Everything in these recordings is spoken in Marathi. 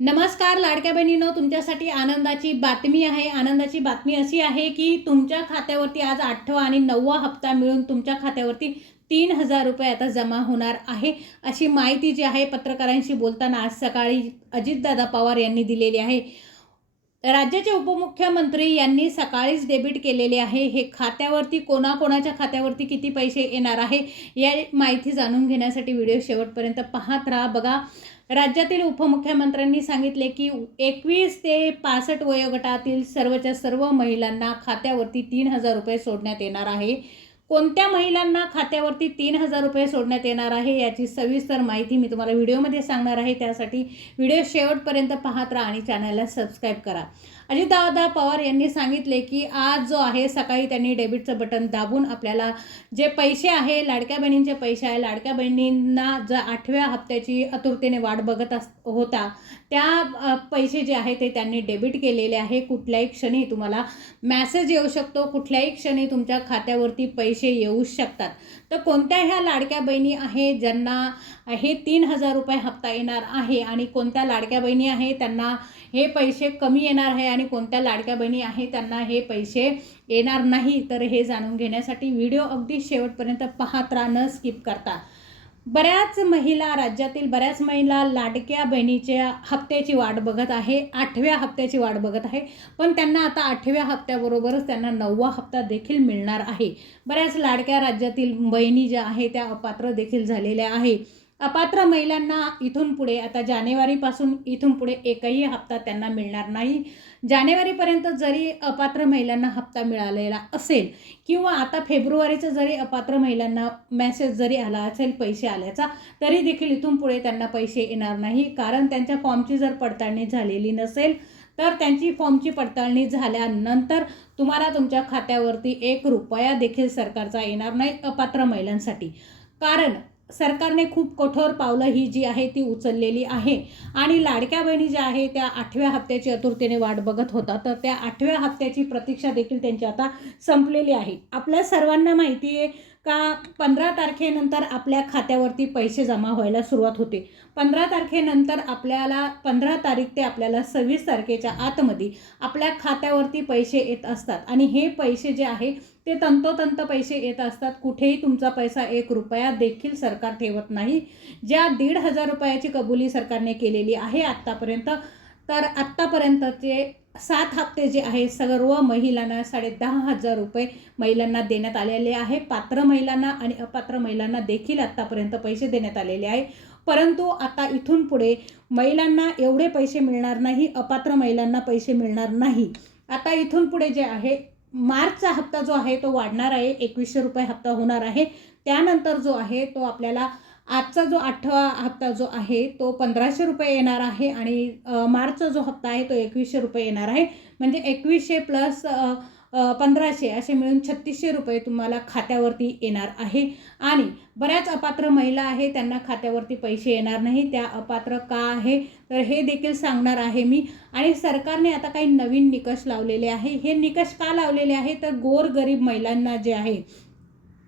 नमस्कार लाडक्या बहिणींनो, तुमच्यासाठी आनंदाची बातमी आहे. आनंदाची बातमी अशी आहे की तुमच्या खात्यावरती आज 8वा आणि 9वा हप्ता मिळून तुमच्या खात्यावरती 3,000 रुपये आता जमा होणार आहे, अशी माहिती जी आहे पत्रकारांशी बोलताना आज सकाळी अजितदादा पवार यांनी दिलेली आहे. राज्याचे उपमुख्यमंत्री यांनी सकाळीच डेबिट केलेले आहे. हे खात्यावरती कोणाकोणाच्या खात्यावरती किती पैसे येणार आहे या माहिती जाणून घेण्यासाठी व्हिडिओ शेवटपर्यंत पाहत राहा. बघा, राज्यातील उपमुख्यमंत्र्यांनी सांगितले की 21 ते 65 वयोगटातील सर्वच्या सर्व महिलांना खात्यावरती 3,000 रुपये सोडण्यात येणार आहे. कोणत्या महिलांना खात्यावरती 3,000 रुपये सोडण्यात येणार आहे याची सविस्तर माहिती मी तुम्हाला व्हिडिओमध्ये सांगणार आहे. त्यासाठी व्हिडिओ शेवटपर्यंत पाहत राहा आणि चॅनलला सबस्क्राईब करा. अजितदादा पवार यांनी सांगितले की आज जो आहे सकाळी त्यांनी डेबिटचं बटन दाबून आपल्याला जे पैसे आहे, लाडक्या बहिणींचे पैसे आहे, लाडक्या बहिणींना जर 8व्या हप्त्याची आतुरतेने वाट बघत होता त्या पैसे जे आहे ते त्यांनी डेबिट केलेले आहे. कुठल्याही क्षणी तुम्हाला मेसेज येऊ शकतो, कुठल्याही क्षणी तुमच्या खात्यावरती पैसे येऊ शकतात. तर कोणत्या ह्या लाडक्या बहिणी आहे ज्यांना हे 3,000 रुपये हप्ता येणार आहे आणि कोणत्या लाडक्या बहिणी आहे त्यांना हे पैसे कमी येणार आहे आणि कोणत्या लाडक्या बहिणी आहे त्यांना हे पैसे येणार नाही, तर हे जाणून घेण्यासाठी व्हिडिओ अगदी शेवटपर्यंत पाहत राहा, न स्किप करता. बऱ्याच महिला, राज्यातील बऱ्याच महिला लाडक्या बहिणीच्या हप्त्याची वाट बघत आहे, 8व्या हप्त्याची वाट बघत आहे. पण त्यांना आता 8व्या हप्त्याबरोबरच त्यांना 9वा हप्ता देखील मिळणार आहे. बऱ्याच लाडक्या राज्यातील बहिणी ज्या आहे त्या अपात्र देखील झालेल्या आहे. अपात्र महिलांना इथून पुढे आता जानेवारीपासून इथून पुढे एकही हप्ता त्यांना मिळणार नाही. जानेवारीपर्यंत जरी अपात्र महिलांना हप्ता मिळालेला असेल किंवा आता फेब्रुवारीचं जरी अपात्र महिलांना मेसेज जरी आला असेल पैसे आल्याचा, तरी देखील इथून पुढे त्यांना पैसे येणार नाही. कारण त्यांच्या फॉर्मची जर पडताळणी झालेली नसेल तर त्यांची फॉर्मची पडताळणी झाल्यानंतर तुम्हाला तुमच्या खात्यावरती 1 रुपया देखील सरकारचा येणार नाही अपात्र महिलांसाठी. कारण सरकारने खूप कठोर पावलं ही जी आहे ती उचललेली आहे आणि लाडक्या बहिणी ज्या आहे त्या 8व्या हप्त्याची आतुरतेने वाट बघत होता, तर त्या 8व्या हप्त्याची प्रतीक्षा देखील त्यांची आता संपलेली आहे. आपल्या सर्वांना माहिती आहे का 15 तारखेनंतर आपल्या खात्यावरती पैसे जमा व्हायला सुरुवात होते. 15 तारखेनंतर आपल्याला 15 तारीख ते आपल्याला 26 तारखेच्या आतमध्ये आपल्या खात्यावरती पैसे येत असतात आणि हे पैसे जे आहे ते तंतोतंत पैसे येत असतात. कुठेही तुमचा पैसा 1 रुपया देखील सरकार ठेवत नाही. ज्या 1,500 रुपयाची कबुली सरकारने केलेली आहे आत्तापर्यंत, तर आत्तापर्यंतचे 7 हप्ते जे आहे सर्व महिलांना 10,500 रुपये महिलांना देण्यात आलेले आहे. पात्र महिलांना आणि अपात्र महिलांना देखील आत्तापर्यंत पैसे देण्यात आलेले आहे. परंतु आता इथून पुढे महिलांना एवढे पैसे मिळणार नाही, अपात्र महिलांना पैसे मिळणार नाही. आता इथून पुढे जे आहे मार्चचा हप्ता जो आहे तो वाढणार आहे, 2100 रुपये हप्ता होणार आहे. त्यानंतर जो आहे तो आपल्याला आजचा जो 8वा हप्ता जो आहे तो 1,500 रुपये येणार आहे आणि मार्चचा जो हप्ता आहे तो 2,100 रुपये येणार आहे. म्हणजे 2,100 प्लस 1,500 असे मिळून 3,600 रुपये तुम्हाला खात्यावरती येणार आहे. आणि बऱ्याच अपात्र महिला आहे त्यांना खात्यावरती पैसे येणार नाही. त्या अपात्र का आहे तर हे देखील सांगणार आहे मी. आणि सरकारने आता काही नवीन निकष लावलेले आहे. हे निकष का लावलेले आहे तर गोरगरीब महिलांना जे आहे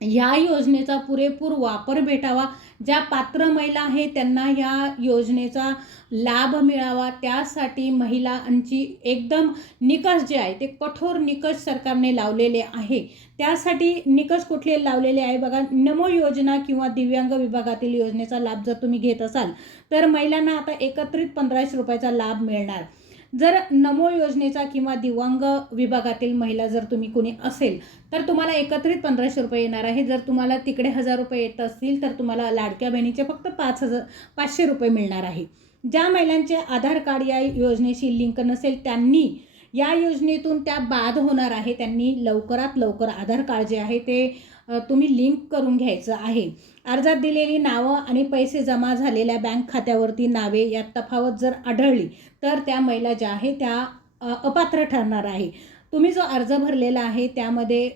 ह्या योजनेचा पुरेपूर वापर भेटावा, ज्या पात्र महिला आहेत त्यांना ह्या योजनेचा लाभ मिळावा, त्यासाठी महिलांची एकदम निकष जे आहे ते कठोर निकष सरकारने लावलेले आहे. त्यासाठी निकष कुठले लावलेले आहे बघा, नमो योजना किंवा दिव्यांग विभागातील योजनेचा लाभ जर तुम्ही घेत असाल तर महिलांना आता एकत्रित 1,500 रुपयाचा लाभ मिळणार. जर नमो योजनेचा किंवा दिव्यांग विभागातील महिला जर तुम्ही कोणी असेल तर तुम्हाला एकत्रित 1,500 रुपये येणार आहे. जर तुम्हाला तिकडे 1,000 रुपये येत असतील तर तुम्हाला लाडक्या बहिणीचे फक्त 500 रुपये मिळणार आहे. ज्या महिलांचे आधार कार्ड या योजनेशी लिंक नसेल त्यांनी या योजनेतून त्या बाद होणार आहे. त्यांनी लवकरात लवकर आधार कार्ड जे आहे ते तुम्ही लिंक करून घ्यायचं आहे. अर्जात दिलेली नावं आणि पैसे जमा झालेल्या बँक खात्यावरती नावे यात तफावत जर आढळली तर त्या महिला ज्या आहे त्या अपात्र ठरणार आहे. तुम्ही जो अर्ज भरलेला आहे त्यामध्ये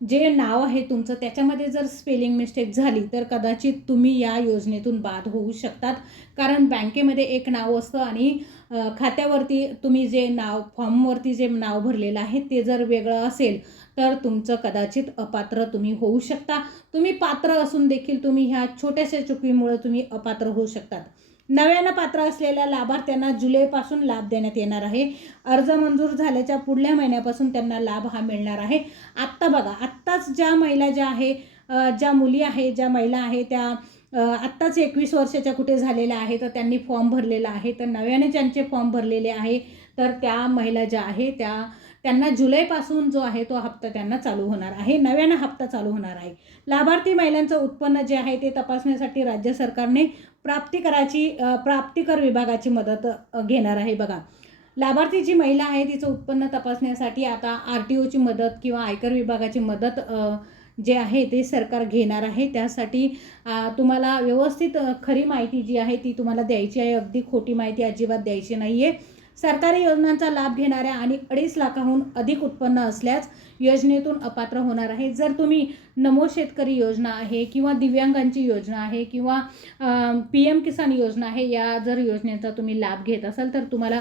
जे नाव आहे तुमचं त्याच्यामध्ये जर स्पेलिंग मिस्टेक झाली तर कदाचित तुम्ही या योजनेतून बाद होऊ शकतात. कारण बँकेमध्ये एक नाव असतं आणि खात्यावरती तुम्ही जे नाव फॉर्मवरती जे नाव भरलेलं आहे ते जर वेगळं असेल तर तुमचं कदाचित अपात्र तुम्ही होऊ शकता. तुम्ही पात्र असून देखील तुम्ही ह्या छोट्याशा चुकीमुळे तुम्ही अपात्र होऊ शकतात. नव्यानं पात्र असलेल्या लाभार्थ्यांना जुलैपासून लाभ देण्यात येणार आहे. अर्ज मंजूर झाल्याच्या पुढल्या महिन्यापासून त्यांना लाभ हा मिळणार आहे. आत्ता बघा, आत्ताच ज्या महिला ज्या आहे, ज्या मुली आहे, ज्या महिला आहे त्या आत्ताच 21 वर्षाच्या कुठे झालेल्या आहे तर त्यांनी फॉर्म भरलेला आहे. तर नव्याने ज्यांचे फॉर्म भरलेले आहे तर त्या महिला ज्या आहे त्यांना जुलैपासून जो आहे तो हप्ता त्यांना चालू होणार आहे. नव्यानं हप्ता चालू होणार आहे. लाभार्थी महिलांचं उत्पन्न जे आहे ते तपासण्यासाठी राज्य सरकारने प्राप्तिकर विभागाची मदत घेणार आहे. बघा, लाभार्थी जी महिला आहे तिचं उत्पन्न तपासण्यासाठी आता RTOची मदत किंवा आयकर विभागाची मदत जे आहे ते सरकार घेणार आहे. त्यासाठी तुम्हाला व्यवस्थित खरी माहिती जी आहे ती तुम्हाला द्यायची आहे. अगदी खोटी माहिती अजिबात द्यायची नाही आहे. सरकारी योजनांचा लाभ घेणाऱ्या आणि 2.5 लाखाहून अधिक उत्पन्न असल्यास योजनेतून अपात्र होणार आहे. जर तुम्ही नमो शेतकरी योजना आहे किंवा दिव्यांगांची योजना आहे किंवा PM किसान योजना आहे, या जर योजनेचा तुम्ही लाभ घेत असाल तर तुम्हाला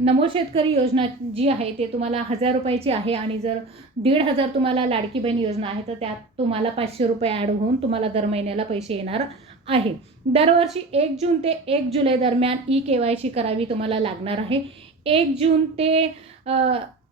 नमो शेतकरी योजना जी आहे ते तुम्हाला 1000 रुपयाची आहे आणि जर 1500 तुम्हाला लाडकी बहीण योजना आहे तर त्यात तुम्हाला 500 रुपये ॲड होऊन तुम्हाला दर महिन्याला पैसे येणार आहे. दरवर्षी 1 जून ते 1 जुलै दरम्यान KYC करावी तुम्हाला लागणार आहे. 1 जून ते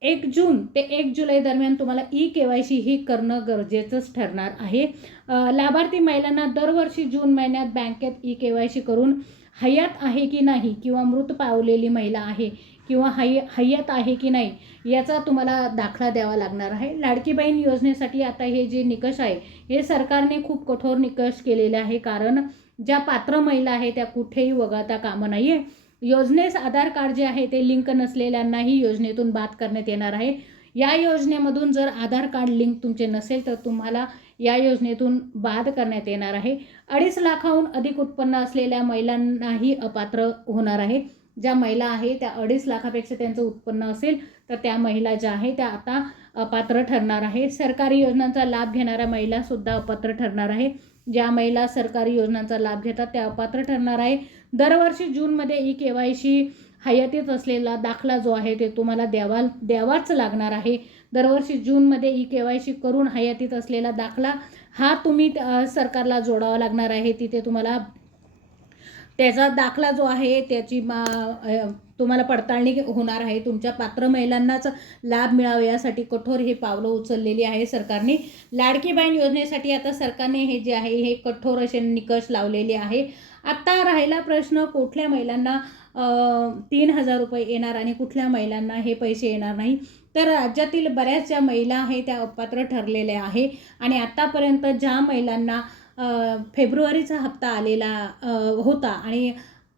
1 जुलै दरम्यान तुम्हाला KYC ही करणं गरजेचंच ठरणार आहे. लाभार्थी महिलांना दरवर्षी जून महिन्यात बँकेत KYC करून हयात आहे की नाही किंवा मृत पावलेली महिला आहे किंवा हयात आहे की नाही याचा तुम्हाला दाखला द्यावा लागणार आहे. लाडकी बहीण योजनेसाठी आता हे जे निकष आहे हे सरकारने खूप कठोर निकष केलेले आहे. कारण ज्या पात्र महिला आहे त्या कुठेही वगळता कामं नाही आहे. योजनेस आधार कार्ड जे आहे ते लिंक नसलेल्यांनाही योजनेतून बाद करण्यात येणार आहे. या योजनेमधून जर आधार कार्ड लिंक तुमचे नसेल तर तुम्हाला या योजनेतून बाद करण्यात येणार आहे. 2.5 लाखाहून अधिक उत्पन्न असलेल्या महिलांनाही अपात्र होणार आहे. ज्या महिला आहे त्या 2.5 लाखापेक्षा त्यांचं उत्पन्न असेल तर त्या महिला ज्या आहे त्या आता अपात्र ठरणार आहे. सरकारी योजनांचा लाभ घेणाऱ्या महिलासुद्धा अपात्र ठरणार आहे. ज्या महिला सरकारी योजनांचा लाभ घेतात त्या अपात्र ठरणार आहे. दरवर्षी जूनमध्ये KYC हयातीत असलेला दाखला जो आहे ते तुम्हाला द्यावाच लागणार आहे. दरवर्षी जूनमध्ये KYC करून हयातीत असलेला दाखला हा तुम्ही सरकारला जोडावा लागणार आहे. तिथे तुम्हाला त्याचा दाखला जो आहे त्याची तुम्हाला पडताळणी होणार आहे. तुमच्या पात्र महिलांनाच लाभ मिळावा यासाठी कठोर हे पावलं उचललेली आहे सरकारने. लाडकी बहीण योजनेसाठी आता सरकारने हे जे आहे हे कठोर असे निकष लावलेले आहे. आता राहिला प्रश्न कुठल्या महिलांना 3000 रुपये येणार आणि कुठल्या महिलांना हे पैसे येणार नाही. तर राज्यातील बऱ्याच ज्या महिला आहे त्या अपात्र ठरलेल्या आहे आणि आत्तापर्यंत ज्या महिलांना फेब्रुवारीचा हप्ता आलेला होता आणि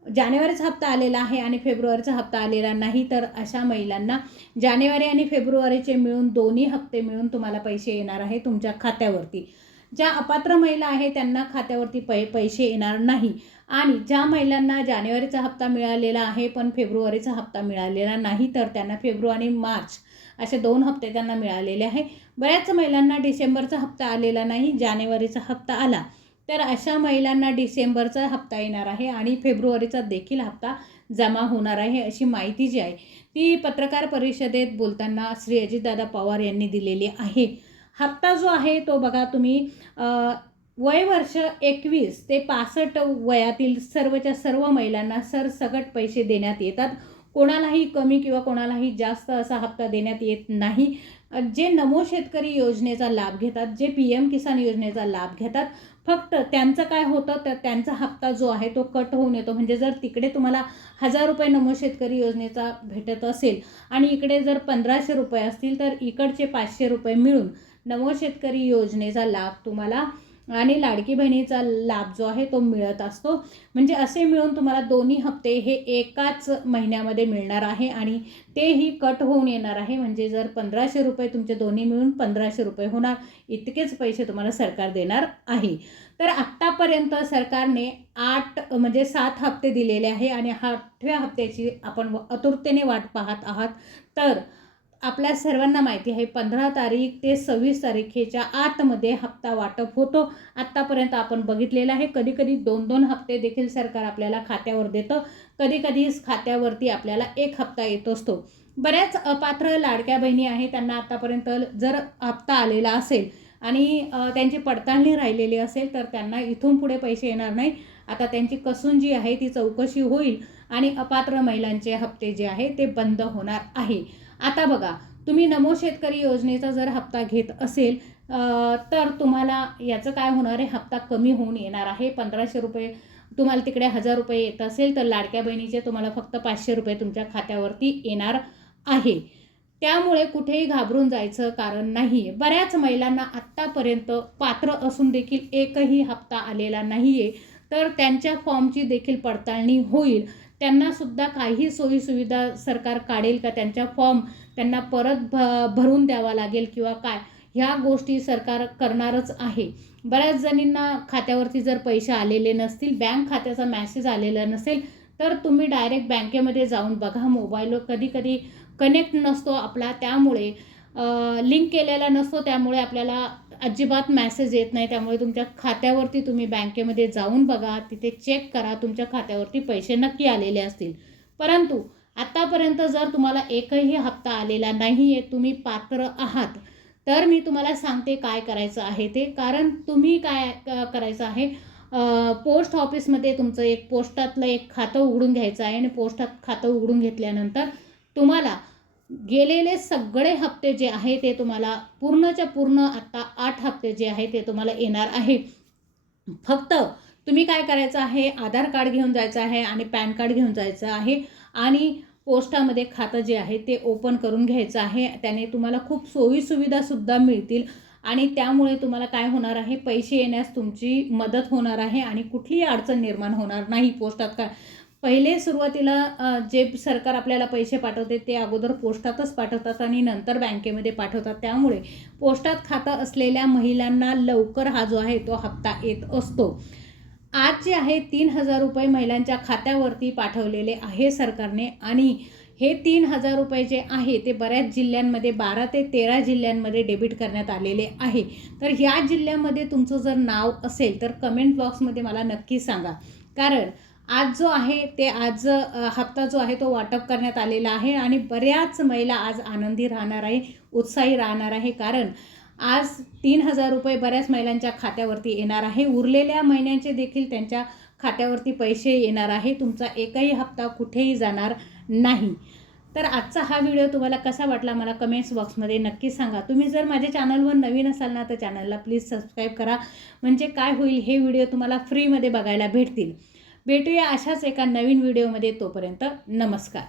जानेवारीचा हप्ता आलेला आहे आणि फेब्रुवारीचा हप्ता आलेला नाही तर अशा महिलांना जानेवारी आणि फेब्रुवारीचे मिळून दोन्ही हप्ते मिळून तुम्हाला पैसे येणार आहे तुमच्या खात्यावरती. ज्या अपात्र महिला आहे त्यांना खात्यावरती पैसे येणार नाही आणि ज्या महिलांना जानेवारीचा हप्ता मिळालेला आहे पण फेब्रुवारीचा हप्ता मिळालेला नाही तर त्यांना फेब्रुवारी मार्च असे 2 हप्ते त्यांना मिळालेले आहे. बऱ्याच महिलांना डिसेंबरचा हप्ता आलेला नाही, जानेवारीचा हप्ता आला तर अशा महिलांना डिसेंबरचा हप्ता येणार आहे आणि फेब्रुवारीचा देखील हप्ता जमा होणार आहे. अशी माहिती जी आहे ती पत्रकार परिषदेत बोलताना श्री अजितदादा पवार यांनी दिलेली आहे. हप्ता जो आहे तो बघा तुम्ही वय वर्ष 21 ते 65 वयातील सर्वच्या सर्व महिलांना सरसकट पैसे देण्यात येतात. कोणालाही कमी किंवा कोणालाही जास्त असा हप्ता देण्यात येत नाही. जे नमो शेतकरी योजनेचा लाभ घेतात, जे PM किसान योजनेचा लाभ घेतात, फक्त त्यांचं काय होतं तर त्यांचा हप्ता जो आहे तो कट होऊन येतो. म्हणजे जर तिकडे तुम्हाला 1000 रुपये नमो शेतकरी योजनेचा भेटत असेल आणि इकडे जर 1500 रुपये असतील तर इकडचे 500 रुपये मिळून नमो शेतकरी योजनेचा लाभ तुम्हाला आणि लाडकी बहिणीचा लाभ जो आहे तो मिळत असतो. म्हणजे असे मिळून तुम्हाला दोन्ही हप्ते हे एकाच महिन्यामध्ये मिळणार आहे आणि तेही कट होऊन येणार आहे. म्हणजे जर 1500 रुपये तुमचे दोन्ही मिळून 1500 रुपये होणार, इतकेच पैसे तुम्हाला सरकार देणार आहे. तर आत्तापर्यंत सरकारने 7 हप्ते दिलेले आहे आणि 8व्या हप्त्याची आपण आतुरतेने वाट पाहत आहात. तर आपल्या सर्वांना माहिती आहे 15 तारीख ते 26 तारखेच्या आतमध्ये हप्ता वाटप होतो. आत्तापर्यंत आपण बघितलेलं आहे. कधीकधी 2-2 हप्ते देखील सरकार आपल्याला खात्यावर देतं, कधीकधी खात्यावरती आपल्याला 1 हप्ता येत असतो. बऱ्याच अपात्र लाडक्या बहिणी आहे त्यांना आत्तापर्यंत जर हप्ता आलेला असेल आणि त्यांची पडताळणी राहिलेली असेल तर त्यांना इथून पुढे पैसे येणार नाही. आता त्यांची कसून जी आहे ती चौकशी होईल आणि अपात्र महिलांचे हप्ते जे आहे ते बंद होणार आहे. आता बघा, तुम्ही नमो शेतकरी योजनेचा जर हप्ता घेत असेल तर तुम्हाला याचं काय होणार आहे, हप्ता कमी होऊन येणार आहे. 1500 रुपये तुम्हाला तिकडे 1000 रुपये येत असेल तर लाडक्या बहिणीचे तुम्हाला फक्त 500 रुपये तुमच्या खात्यावरती येणार आहे. त्यामुळे कुठेही घाबरून जायचं कारण नाही आहे. बऱ्याच महिलांना आत्तापर्यंत पात्र असून देखील एकही हप्ता आलेला नाही आहे, तर त्यांच्या फॉर्मची देखील पडताळणी होईल. त्यांनासुद्धा काही सोयीसुविधा सरकार काढेल का, त्यांच्या फॉर्म त्यांना परत भरून द्यावा लागेल किंवा काय, ह्या गोष्टी सरकार करणारच आहे. बऱ्याच जणींना खात्यावरती जर पैसे आलेले नसतील, बँक खात्याचा मेसेज आलेला नसेल, तर तुम्ही डायरेक्ट बँकेमध्ये जाऊन बघा. मोबाईलवर कधी कधी कनेक्ट नसतो आपला, त्यामुळे लिंक केलेला नसतो, त्यामुळे आपल्याला अजिबात मेसेज येत नाही. त्यामुळे तुमच्या खात्यावरती तुम्ही बँकेमध्ये जाऊन बघा, तिथे चेक करा, तुमच्या खात्यावरती पैसे नक्की आलेले असतील. परंतु आत्तापर्यंत जर तुम्हाला एकही हप्ता आलेला नाही आहे, तुम्ही पात्र आहात, तर मी तुम्हाला सांगते काय करायचं आहे ते. कारण तुम्ही काय करायचं आहे, पोस्ट ऑफिसमध्ये तुमचं एक पोस्टातलं एक खातं उघडून घ्यायचं आहे आणि पोस्टात खातं उघडून घेतल्यानंतर तुम्हाला गेलेले सगळे हप्ते जे आहे ते तुम्हाला पूर्णच्या पूर्ण आता 8 हप्ते जे आहे ते तुम्हाला येणार आहे. फक्त तुम्ही काय करायचं आहे, आधार कार्ड घेऊन जायचं आहे आणि पॅन कार्ड घेऊन जायचं आहे आणि पोस्टामध्ये खातं जे आहे ते ओपन करून घ्यायचं आहे. त्याने तुम्हाला खूप सोयीसुविधासुद्धा मिळतील आणि त्यामुळे तुम्हाला काय होणार आहे, पैसे येण्यास तुमची मदत होणार आहे आणि कुठलीही अडचण निर्माण होणार नाही. पोस्टात काय पहिले सुरुवातीला जे सरकार आपल्याला पैसे पाठवते ते अगोदर पोस्टातच पाठवतात आणि नंतर बँकेमध्ये पाठवतात. त्यामुळे पोस्टात खातं असलेल्या महिलांना लवकर हा जो आहे तो हप्ता येत असतो. आज जे आहे 3000 रुपये महिलांच्या खात्यावरती पाठवलेले आहे सरकारने आणि हे 3000 रुपये जे आहे ते बऱ्याच जिल्ह्यांमध्ये 12 ते 13 जिल्ह्यांमध्ये डेबिट करण्यात आलेले आहे. तर ह्या जिल्ह्यामध्ये तुमचं जर नाव असेल तर कमेंट बॉक्समध्ये मला नक्की सांगा. कारण आज जो आहे ते आज हप्ता जो आहे तो वाटप करण्यात आलेला आहे आणि बऱ्याच महिला आज आनंदी राहणार आहे, उत्साही राहणार आहे. कारण आज 3000 रुपये बऱ्याच महिलांच्या खात्यावरती येणार आहे. उरलेल्या महिन्यांचे देखील त्यांच्या खात्यावरती पैसे येणार आहे. तुमचा एकही हप्ता कुठेही जाणार नाही. तर आजचा हा व्हिडिओ तुम्हाला कसा वाटला मला कमेंट्स बॉक्समध्ये नक्की सांगा. तुम्ही जर माझ्या चॅनलवर नवीन असाल ना तर चॅनलला प्लीज सबस्क्राईब करा. म्हणजे काय होईल, हे व्हिडिओ तुम्हाला फ्रीमध्ये बघायला भेटतील. भेटूया अशाच एका नवीन व्हिडिओमध्ये. तोपर्यंत नमस्कार.